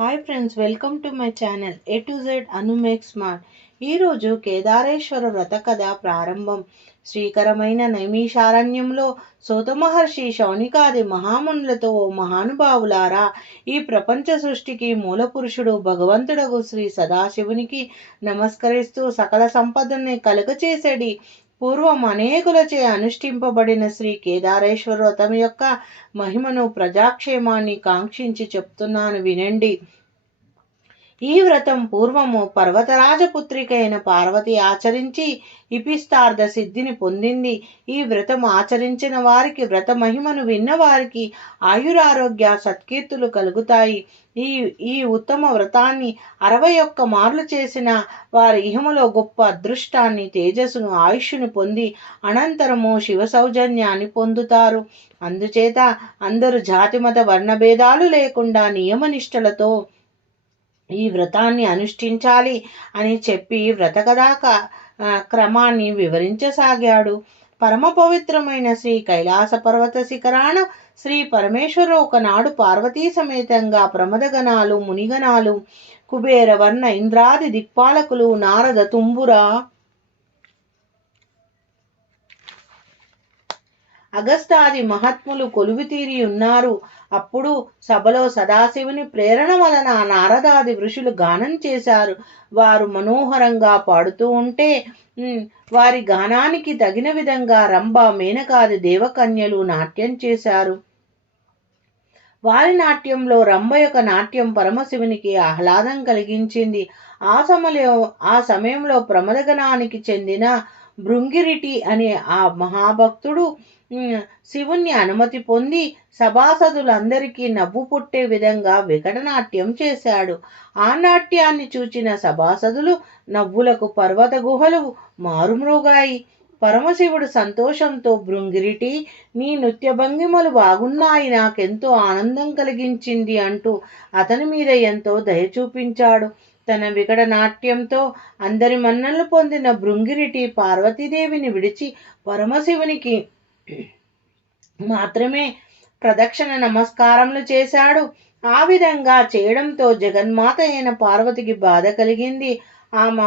Hi friends, welcome to my channel A to Z Anu make smart. ఈరోజు కేదారేశ్వర వ్రత కథ ప్రారంభం. శ్రీకరమైన నైమిషారణ్యంలో సూత మహర్షి శౌనికాది మహామునులతో, ఓ మహానుభావులారా, ఈ ప్రపంచ సృష్టికి మూల పురుషుడు భగవంతుడగు శ్రీ సదాశివునికి నమస్కరిస్తూ సకల సంపదని కలుగచేసడి పూర్వం అనేకులచే అనుష్ఠింపబడిన శ్రీ కేదారేశ్వర వ్రతం యొక్క మహిమను, ప్రజాక్షేమాన్ని కాంక్షించి చెప్తున్నాను, వినండి. ఈ వ్రతం పూర్వము పర్వతరాజపుత్రికైన పార్వతి ఆచరించి ఇపిస్తార్థ సిద్ధిని పొందింది. ఈ వ్రతం ఆచరించిన వారికి, వ్రత మహిమను విన్న వారికి ఆయురారోగ్య సత్కీర్తులు కలుగుతాయి. ఈ ఈ ఉత్తమ వ్రతాన్ని 61 మార్లు చేసిన వారి ఇహములో గొప్ప అదృష్టాన్ని, తేజస్సును, ఆయుష్ను పొంది అనంతరము శివ సౌజన్యాన్ని పొందుతారు. అందుచేత అందరూ జాతిమత వర్ణభేదాలు లేకుండా నియమనిష్టలతో ఈ వ్రతాన్ని అనుష్ఠించాలి అని చెప్పి వ్రతకథా క్రమాన్ని వివరించసాగాడు. పరమ పవిత్రమైన శ్రీ కైలాస పర్వత శిఖరాన శ్రీ పరమేశ్వరు ఒకనాడు పార్వతీ సమేతంగా ప్రమదగణాలు, మునిగణాలు, కుబేర వర్ణ ఇంద్రాది దిక్పాలకులు, నారద, తుంబుర, అగస్తాది మహాత్ములు కొలువుతీరి ఉన్నారు. అప్పుడు సభలో సదాశివుని ప్రేరణ వలన నారదాది ఋషులు గానం చేశారు. వారు మనోహరంగా పాడుతూ ఉంటే వారి గానానికి తగిన విధంగా రంభ, మేనకాది దేవకన్యలు నాట్యం చేశారు. వారి నాట్యంలో రంభ యొక్క నాట్యం పరమశివునికి ఆహ్లాదం కలిగించింది. ఆ సమయంలో ప్రమదగణానికి చెందిన భృంగిరిటి అనే ఆ మహాభక్తుడు శివుణ్ణి అనుమతి పొంది సభాసదులందరికీ నవ్వు పుట్టే విధంగా వికటనాట్యం చేశాడు. ఆ నాట్యాన్ని చూచిన సభాసదులు నవ్వులకు పర్వత గుహలు మారుమ్రోగాయి. పరమశివుడు సంతోషంతో, భృంగిరిటి, నీ నృత్య భంగిమలు బాగున్నాయి, నాకెంతో ఆనందం కలిగించింది అంటూ అతని మీద ఎంతో దయ చూపించాడు. తన వికట నాట్యంతో అందరి మన్ననలు పొందిన భృంగిరిటి పార్వతీదేవిని విడిచి పరమశివునికి మాత్రమే ప్రదక్షిణ నమస్కారములు చేశాడు. ఆ విధంగా చేయడంతో జగన్మాత అయిన పార్వతికి బాధ కలిగింది. ఆయన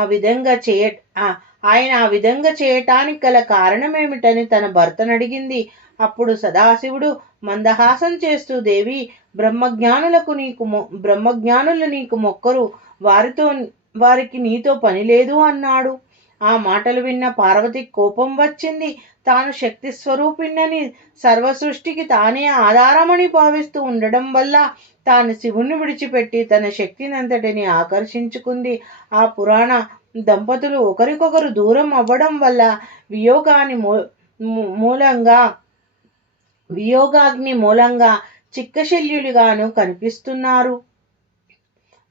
ఆ విధంగా చేయటానికి గల కారణమేమిటని తన భర్తను అడిగింది. అప్పుడు సదాశివుడు మందహాసం చేస్తూ, దేవి, బ్రహ్మజ్ఞానులు నీకు మొక్కరు, వారికి నీతో పని లేదు అన్నాడు. ఆ మాటలు విన్న పార్వతికి కోపం వచ్చింది. తాను శక్తి స్వరూపిణ్ణని, సర్వ సృష్టికి తానే ఆధారమని భావిస్తూ ఉండడం వల్ల తాను శివుణ్ణి విడిచిపెట్టి తన శక్తినంతటిని ఆకర్షించుకుంది. ఆ పురాణ దంపతులు ఒకరికొకరు దూరం అవ్వడం వల్ల వియోగాగ్ని మూలంగా చిక్కశల్యులుగాను కనిపిస్తున్నారు.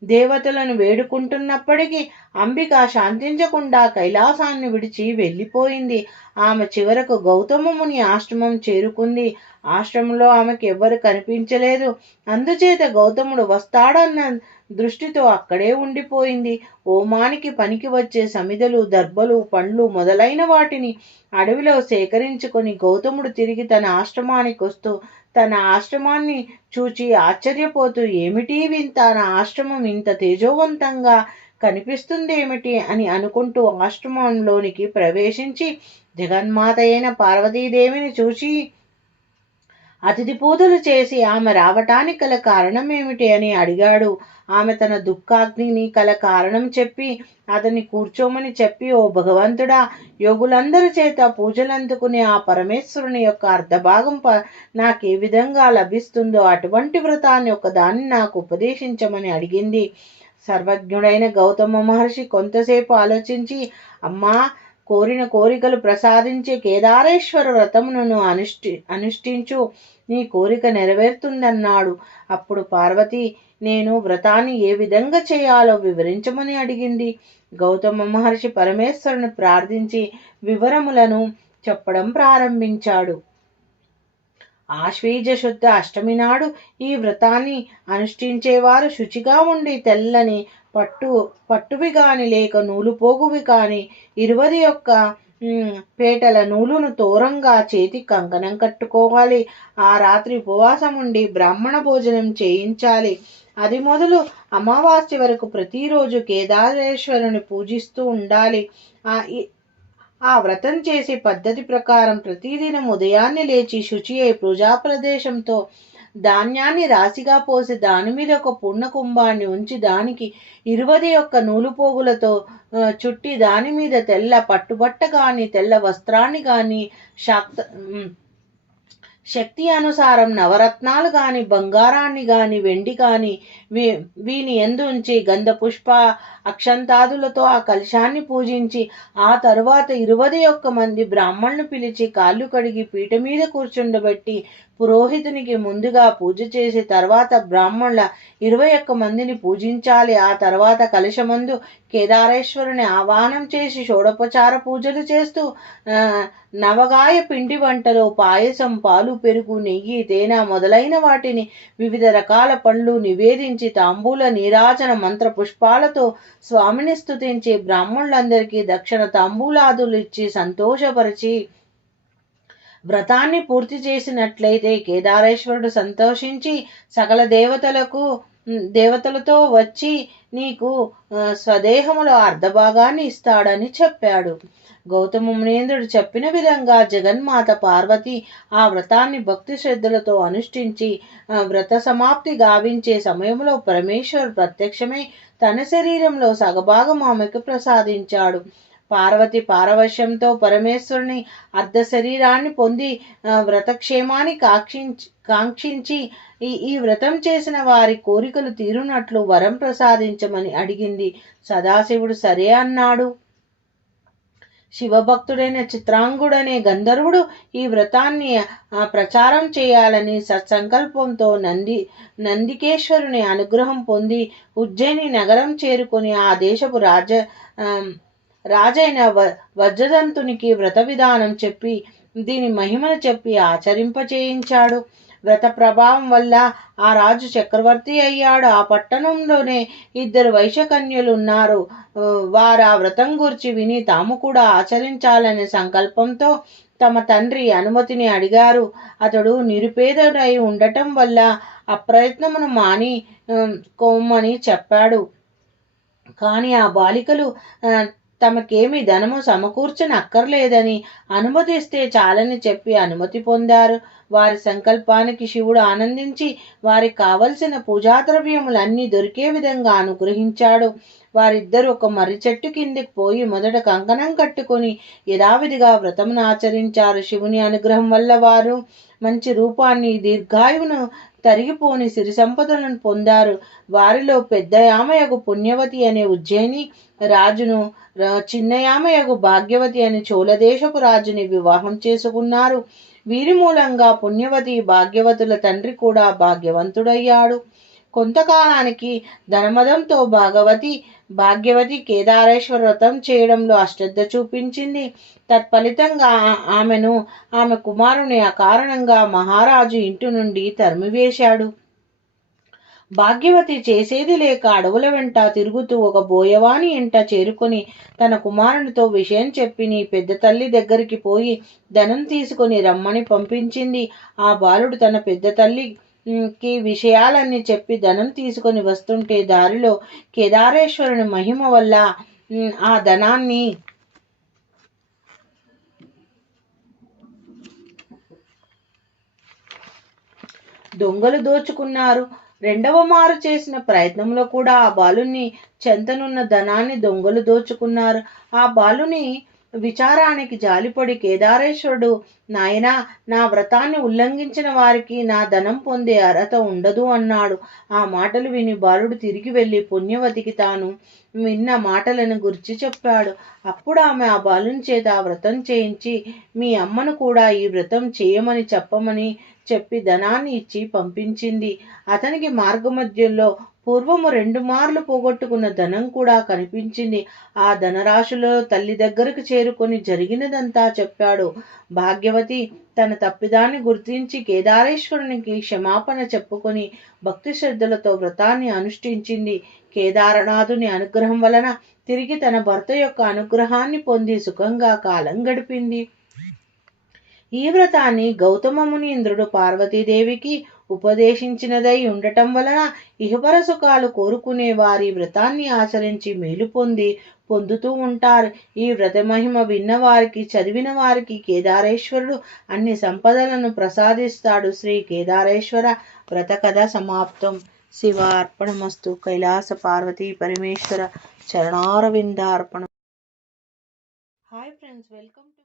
దేవతలను వేడుకుంటున్నప్పటికీ అంబిక శాంతించకుండా కైలాసాన్ని విడిచి వెళ్ళిపోయింది. ఆమె చివరకు గౌతమముని ఆశ్రమం చేరుకుంది. ఆశ్రమంలో ఆమెకు ఎవ్వరు కనిపించలేదు. అందుచేత గౌతముడు వస్తాడన్న దృష్టితో అక్కడే ఉండిపోయింది. హోమానికి పనికి వచ్చే సమిదలు, దర్భలు, పండ్లు మొదలైన వాటిని అడవిలో సేకరించుకొని గౌతముడు తిరిగి తన ఆశ్రమానికి వస్తూ తన ఆశ్రమాన్ని చూచి ఆశ్చర్యపోతూ, ఏమిటి వింత, నా ఆశ్రమం ఇంత తేజోవంతంగా కనిపిస్తుందేమిటి అని అనుకుంటూ ఆశ్రమంలోనికి ప్రవేశించి జగన్మాత అయిన పార్వతీదేవిని చూచి అతిథి పూజలు చేసి ఆమె రావటానికి గల కారణం ఏమిటి అని అడిగాడు. ఆమె తన దుఃఖాగ్నిని గల కారణం చెప్పి అతన్ని కూర్చోమని చెప్పి, ఓ భగవంతుడా, యోగులందరి చేత పూజలందుకునే ఆ పరమేశ్వరుని యొక్క అర్ధభాగం నాకే విధంగా లభిస్తుందో అటువంటి వ్రతాన్ని ఒకదాన్ని నాకు ఉపదేశించమని అడిగింది. సర్వజ్ఞుడైన గౌతమ మహర్షి కొంతసేపు ఆలోచించి, అమ్మా, కోరిన కోరికలు ప్రసాదించే కేదారేశ్వర వ్రతమును అనుష్ఠించు, నీ కోరిక నెరవేరుతుందన్నాడు. అప్పుడు పార్వతి, నేను వ్రతాన్ని ఏ విధంగా చేయాలో వివరించమని అడిగింది. గౌతమ మహర్షి పరమేశ్వరుని ప్రార్థించి వివరములను చెప్పడం ప్రారంభించాడు. ఆశ్వీజ శుద్ధ అష్టమి నాడు ఈ వ్రతాన్ని అనుష్ఠించేవారు శుచిగా ఉండి తెల్లని పట్టువి కాని లేక నూలుపోగువి కాని 21 పేటల నూలును తోరంగా చేతి కంకణం కట్టుకోవాలి. ఆ రాత్రి ఉపవాసం ఉండి బ్రాహ్మణ భోజనం చేయించాలి. అది మొదలు అమావాస్య వరకు ప్రతిరోజు కేదారేశ్వరుని పూజిస్తూ ఉండాలి. ఆ వ్రతం చేసే పద్ధతి ప్రకారం ప్రతిదినం ఉదయాన్నే లేచి శుచి అయి పూజా ప్రదేశంతో ధాన్యాన్ని రాశిగా పోసి దాని మీద ఒక పూర్ణ కుంభాన్ని ఉంచి దానికి 21 నూలు పోగులతో చుట్టి దాని మీద తెల్ల పట్టుబట్ట గాని తెల్ల వస్త్రాన్ని గాని శక్తి అనుసారం నవరత్నాలు గాని బంగారాన్ని గాని వెండి గాని వీని ఎందు ఉంచి గంధ పుష్ప అక్షంతాదులతో ఆ కలశాన్ని పూజించి ఆ తరువాత 21 మంది బ్రాహ్మణులు పిలిచి కాళ్ళు కడిగి పీట మీద కూర్చుండబెట్టి పురోహితునికి ముందుగా పూజ చేసి తర్వాత బ్రాహ్మణుల 21 మందిని పూజించాలి. ఆ తర్వాత కలశమందు కేదారేశ్వరుని ఆహ్వానం చేసి షోడోపచార పూజలు చేస్తూ నవగాయ పిండి వంటలో పాయసం, పాలు, పెరుగు, నెయ్యి, తేనె మొదలైన వాటిని వివిధ రకాల పండ్లు నివేదించి తాంబూల నీరాజన మంత్ర పుష్పాలతో స్వామిని స్తుతించి బ్రాహ్మణులందరికీ దక్షిణ తాంబూలాదులు ఇచ్చి సంతోషపరిచి వ్రతాన్ని పూర్తి చేసినట్లయితే కేదారేశ్వరుడు సంతోషించి సకల దేవతలతో వచ్చి నీకు స్వదేహములో అర్ధభాగాన్ని ఇస్తాడని చెప్పాడు. గౌతమ మునీంద్రుడు చెప్పిన విధంగా జగన్మాత పార్వతి ఆ వ్రతాన్ని భక్తి శ్రద్ధలతో అనుష్ఠించి వ్రత సమాప్తి గావించే సమయంలో పరమేశ్వరుడు ప్రత్యక్షమై తన శరీరంలో సగభాగం ఆమెకు ప్రసాదించాడు. పార్వతి పారవశ్యంతో పరమేశ్వరుని అర్ధ శరీరాన్ని పొంది వ్రతక్షేమాన్ని కాంక్షించి ఈ వ్రతం చేసిన వారి కోరికలు తీరునట్లు వరం ప్రసాదించమని అడిగింది. సదాశివుడు సరే అన్నాడు. శివభక్తుడైన చిత్రాంగుడనే గంధర్వుడు ఈ వ్రతాన్ని ప్రచారం చేయాలని సత్సంకల్పంతో నందికేశ్వరుని అనుగ్రహం పొంది ఉజ్జయిని నగరం చేరుకొని ఆ దేశపు రాజైన వజ్రదంతునికి వ్రత విధానం చెప్పి దీని మహిమను చెప్పి ఆచరింపచేయించాడు. వ్రత ప్రభావం వల్ల ఆ రాజు చక్రవర్తి అయ్యాడు. ఆ పట్టణంలోనే 2 వైశ్యకన్యలు ఉన్నారు. వారు ఆ వ్రతం గురించి విని తాము కూడా ఆచరించాలనే సంకల్పంతో తమ తండ్రి అనుమతిని అడిగారు. అతడు నిరుపేదడై ఉండటం వల్ల అప్రయత్నమును మాని కోమని చెప్పాడు. కానీ ఆ బాలికలు తమకేమి ధనము సమకూర్చనక్కర్లేదని అనుమతిస్తే చాలని చెప్పి అనుమతి పొందారు. వారి సంకల్పానికి శివుడు ఆనందించి వారికి కావలసిన పూజాద్రవ్యములన్నీ దొరికే విధంగా అనుగ్రహించాడు. వారిద్దరూ ఒక మర్రి చెట్టు కిందకి పోయి మొదట కంకణం కట్టుకొని యథావిధిగా వ్రతమును ఆచరించారు. శివుని అనుగ్రహం వల్ల వారు మంచి రూపాన్ని, దీర్ఘాయువును, తరిగిపోని సిరి సంపదలను పొందారు. వారిలో పెద్దయామయగు పుణ్యవతి అనే ఉజ్జయిని రాజును, చిన్నయామయగు భాగ్యవతి అనే చోళదేశపు రాజుని వివాహం చేసుకున్నారు. వీరి మూలంగా పుణ్యవతి భాగ్యవతుల తండ్రి కూడా భాగ్యవంతుడయ్యాడు. కొంతకాలానికి ధనమదంతో భాగ్యవతి కేదారేశ్వర వ్రతం చేయడంలో అశ్రద్ధ చూపించింది. తత్ఫలితంగా ఆమె కుమారుని అకారణంగా మహారాజు ఇంటి నుండి తరిమివేశాడు. భాగ్యవతి చేసేది లేక అడవుల వెంట తిరుగుతూ ఒక బోయవాని ఇంట చేరుకొని తన కుమారునితో విషయం చెప్పి నీ పెద్ద తల్లి దగ్గరికి పోయి ధనం తీసుకొని రమ్మని పంపించింది. ఆ బాలుడు తన పెద్ద తల్లికి విషయాలన్నీ చెప్పి ధనం తీసుకొని వస్తుంటే దారిలో కేదారేశ్వరుని మహిమ వల్ల ఆ ధనాన్ని దొంగలు దోచుకున్నారు. రెండవ మారు చేసిన ప్రయత్నంలో కూడా ఆ బాలుని చెంతనున్న ధనాన్ని దొంగలు దోచుకున్నారు. ఆ బాలుని విచారానికి జాలిపడి కేదారేశ్వరుడు, నాయనా, నా వ్రతాన్ని ఉల్లంఘించిన వారికి నా ధనం పొందే అర్హత ఉండదు అన్నాడు. ఆ మాటలు విని బాలుడు తిరిగి వెళ్ళి పుణ్యవతికి తాను విన్న మాటలను గురించి చెప్పాడు. అప్పుడు ఆమె ఆ బాలుని చేత ఆ వ్రతం చేయించి మీ అమ్మను కూడా ఈ వ్రతం చెప్పమని చెప్పి ధనాన్ని ఇచ్చి పంపించింది. అతనికి మార్గమధ్యంలో పూర్వము 2 మార్లు పోగొట్టుకున్న ధనం కూడా కనిపించింది. ఆ ధనరాశులలో తల్లి దగ్గరకు చేరుకొని జరిగినదంతా చెప్పాడు. భాగ్యవతి తన తప్పిదాన్ని గుర్తించి కేదారేశ్వరునికి క్షమాపణ చెప్పుకొని భక్తి శ్రద్ధలతో వ్రతాన్ని అనుష్ఠించింది. కేదారనాథుని అనుగ్రహం వలన తిరిగి తన భర్త యొక్క అనుగ్రహాన్ని పొంది సుఖంగా కాలం గడిపింది. ఈ వ్రతాన్ని గౌతమ ముని ఇంద్రుడు పార్వతీదేవికి ఉపదేశించినదై ఉండటం వలన ఇహపర సుఖాలు కోరుకునే వారి వ్రతాన్ని ఆచరించి మేలు పొందుతూ ఉంటారు. ఈ వ్రత మహిమ విన్న వారికి, చదివిన వారికి కేదారేశ్వరుడు అన్ని సంపదలను ప్రసాదిస్తాడు. శ్రీ కేదారేశ్వర వ్రత కథ సమాప్తం. శివార్పణమస్తు. కైలాస పార్వతీ పరమేశ్వర చరణారవిందార్పణం. Hi friends, welcome to